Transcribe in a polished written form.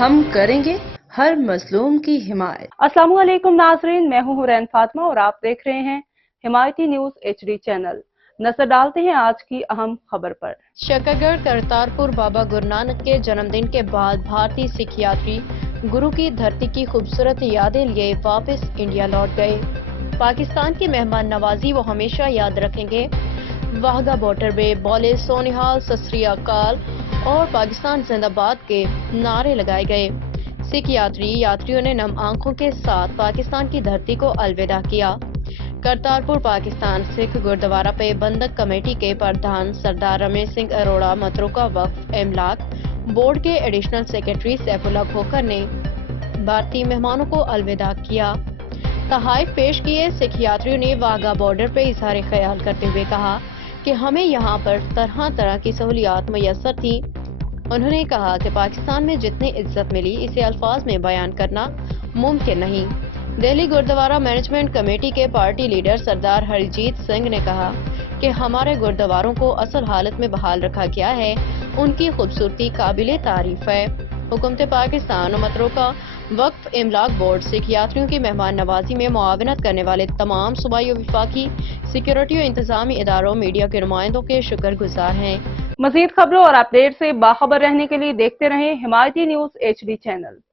ہم کریں گے ہر مظلوم کی حمایت۔ السلام علیکم ناظرین، میں ہوں حورین فاطمہ اور آپ دیکھ رہے ہیں حمایتی نیوز HD چینل۔ نظر ڈالتے ہیں آج کی اہم خبر پر۔ شکرگڑھ کرتارپور بابا گرو نانک کے جنم دن کے بعد بھارتی سکھ یاتری گرو کی دھرتی کی خوبصورت یادیں لیے واپس انڈیا لوٹ گئے۔ پاکستان کی مہمان نوازی وہ ہمیشہ یاد رکھیں گے۔ واہگہ بارڈر میں بولے سونیہال، ست سری اکال اور پاکستان زندہ باد کے نعرے لگائے گئے۔ سکھ یاتریوں نے نم آنکھوں کے ساتھ پاکستان کی دھرتی کو الوداع کیا۔ کرتارپور پاکستان سکھ گردوارہ پہ بندک کمیٹی کے پردھان سردار رمیش سنگھ اروڑہ متروکہ وقف املاک بورڈ کے ایڈیشنل سیکرٹری سیف اللہ کھوکھر نے بھارتی مہمانوں کو الوداع کیا۔ تحائف پیش کیے۔ سکھ یاتریوں نے واہگہ بارڈر پہ اظہار خیال کرتے ہوئے کہا کہ ہمیں یہاں پر طرح طرح کی سہولیات میسر تھیں۔ انہوں نے کہا کہ پاکستان میں جتنی عزت ملی اسے الفاظ میں بیان کرنا ممکن نہیں۔ دہلی گردوارہ مینجمنٹ کمیٹی کے پارٹی لیڈر سردار ہریجیت سنگھ نے کہا کہ ہمارے گردواروں کو اصل حالت میں بحال رکھا گیا ہے، ان کی خوبصورتی قابل تعریف ہے۔ حکومت پاکستان اور متروکہ وقف املاک بورڈ سکھ یاتریوں کی مہمان نوازی میں معاونت کرنے والے تمام صوبائی و وفاقی سیکورٹی و انتظامی اداروں میڈیا کے نمائندوں کے شکر گزار ہیں۔ مزید خبروں اور اپڈیٹ سے باخبر رہنے کے لیے دیکھتے رہیں حمایتی نیوز HD چینل۔